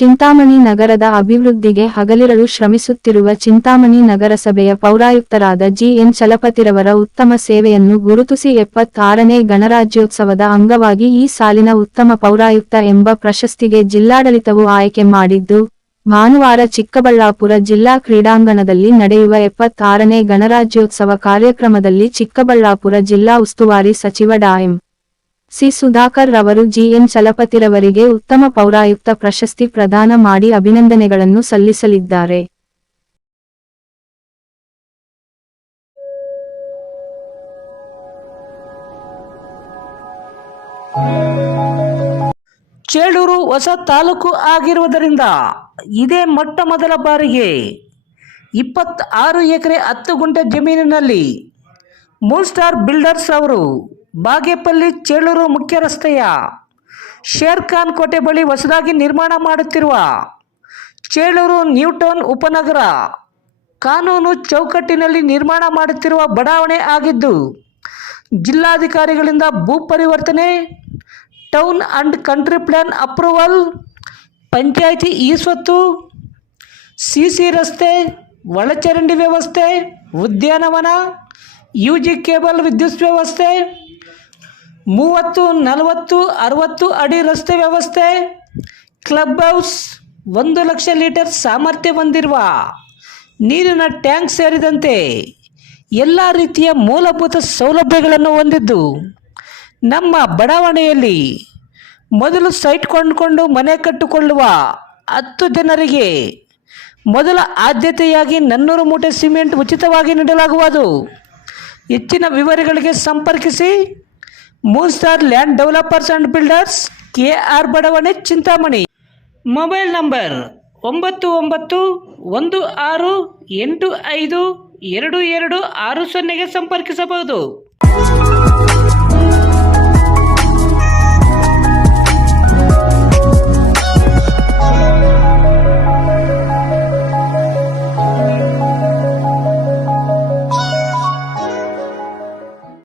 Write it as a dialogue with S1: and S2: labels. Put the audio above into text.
S1: ಚಿಂತಾಮಣಿ ನಗರದ ಅಭಿವೃದ್ಧಿಗೆ ಹಗಲಿರಳು ಶ್ರಮಿಸುತ್ತಿರುವ ಚಿಂತಾಮಣಿ ನಗರಸಭೆಯ ಪೌರಾಯುಕ್ತರಾದ ಜಿಎನ್ ಚಲಪತಿರವರ ಉತ್ತಮ ಸೇವೆಯನ್ನು ಗುರುತಿಸಿ ಎಪ್ಪತ್ತಾರನೇ ಗಣರಾಜ್ಯೋತ್ಸವದ ಅಂಗವಾಗಿ ಈ ಸಾಲಿನ ಉತ್ತಮ ಪೌರಾಯುಕ್ತ ಎಂಬ ಪ್ರಶಸ್ತಿಗೆ ಜಿಲ್ಲಾಡಳಿತವು ಆಯ್ಕೆ ಮಾಡಿದ್ದು, ಭಾನುವಾರ ಚಿಕ್ಕಬಳ್ಳಾಪುರ ಜಿಲ್ಲಾ ಕ್ರೀಡಾಂಗಣದಲ್ಲಿ ನಡೆಯುವ ಎಪ್ಪತ್ತಾರನೇ ಗಣರಾಜ್ಯೋತ್ಸವ ಕಾರ್ಯಕ್ರಮದಲ್ಲಿ ಚಿಕ್ಕಬಳ್ಳಾಪುರ ಜಿಲ್ಲಾ ಉಸ್ತುವಾರಿ ಸಚಿವ ಡಾ ಎಂ. ಸಿ. ಸುಧಾಕರ್ ರವರು ಜಿಎನ್ ಚಲಪತಿರವರಿಗೆ ಉತ್ತಮ ಪೌರಾಯುಕ್ತ ಪ್ರಶಸ್ತಿ ಪ್ರದಾನ ಮಾಡಿ ಅಭಿನಂದನೆಗಳನ್ನು ಸಲ್ಲಿಸಲಿದ್ದಾರೆ.
S2: ಚೇಳೂರು ಹೊಸ ತಾಲೂಕು ಆಗಿರುವುದರಿಂದ ಇದೇ ಮೊಟ್ಟ ಮೊದಲ ಬಾರಿಗೆ ಇಪ್ಪತ್ತಾರು ಎಕರೆ ಹತ್ತು ಗುಂಟೆ ಜಮೀನಿನಲ್ಲಿ ಮೂನ್ ಸ್ಟಾರ್ ಬಿಲ್ಡರ್ಸ್ ಅವರು ಬಾಗೇಪಲ್ಲಿ ಚೇಳೂರು ಮುಖ್ಯ ರಸ್ತೆಯ ಶೇರ್ ಖಾನ್ ಕೋಟೆ ಬಳಿ ಹೊಸದಾಗಿ ನಿರ್ಮಾಣ ಮಾಡುತ್ತಿರುವ ಚೇಳೂರು ನ್ಯೂಟೌನ್ ಉಪನಗರ ಕಾನೂನು ಚೌಕಟ್ಟಿನಲ್ಲಿ ನಿರ್ಮಾಣ ಮಾಡುತ್ತಿರುವ ಬಡಾವಣೆ ಆಗಿದ್ದು, ಜಿಲ್ಲಾಧಿಕಾರಿಗಳಿಂದ ಭೂ ಪರಿವರ್ತನೆ, town and country plan approval, panchayat ಈಸ್ವತ್ತು ಸ್ವತ್ತು ಸಿ ಸಿ ರಸ್ತೆ, ಒಳಚರಂಡಿ ವ್ಯವಸ್ಥೆ, ಉದ್ಯಾನವನ ಯು ಜಿ ಕೇಬಲ್ ವಿದ್ಯುತ್ ವ್ಯವಸ್ಥೆ ಮೂವತ್ತು, ನಲವತ್ತು, ಅರವತ್ತು ಅಡಿ ರಸ್ತೆ ವ್ಯವಸ್ಥೆ. ಕ್ಲಬ್ ಹೌಸ್, ಒಂದು ಲಕ್ಷ ಲೀಟರ್ ಸಾಮರ್ಥ್ಯ ಹೊಂದಿರುವ ನೀರಿನ ಟ್ಯಾಂಕ್ ಸೇರಿದಂತೆ ಎಲ್ಲ ರೀತಿಯ ಮೂಲಭೂತ ಸೌಲಭ್ಯಗಳನ್ನು ಹೊಂದಿದ್ದು, ನಮ್ಮ ಬಡಾವಣೆಯಲ್ಲಿ ಮೊದಲು ಸೈಟ್ ಕೊಂಡುಕೊಂಡು ಮನೆ ಕಟ್ಟಿಕೊಳ್ಳುವ ಹತ್ತು ಜನರಿಗೆ ಮೊದಲ ಆದ್ಯತೆಯಾಗಿ ನನ್ನೂರು ಮೂಟೆ ಸಿಮೆಂಟ್ ಉಚಿತವಾಗಿ ನೀಡಲಾಗುವುದು. ಹೆಚ್ಚಿನ ವಿವರಗಳಿಗೆ ಸಂಪರ್ಕಿಸಿ. Moon star land developers and builders K R ಬಡಾವಣೆ ಚಿಂತಾಮಣಿ ಮೊಬೈಲ್ ನಂಬರ್ ಒಂಬತ್ತು ಒಂಬತ್ತು ಒಂದು ಆರು ಎಂಟು ಐದು ಎರಡು ಎರಡು ಆರು ಸೊನ್ನೆಗೆ ಸಂಪರ್ಕಿಸಬಹುದು.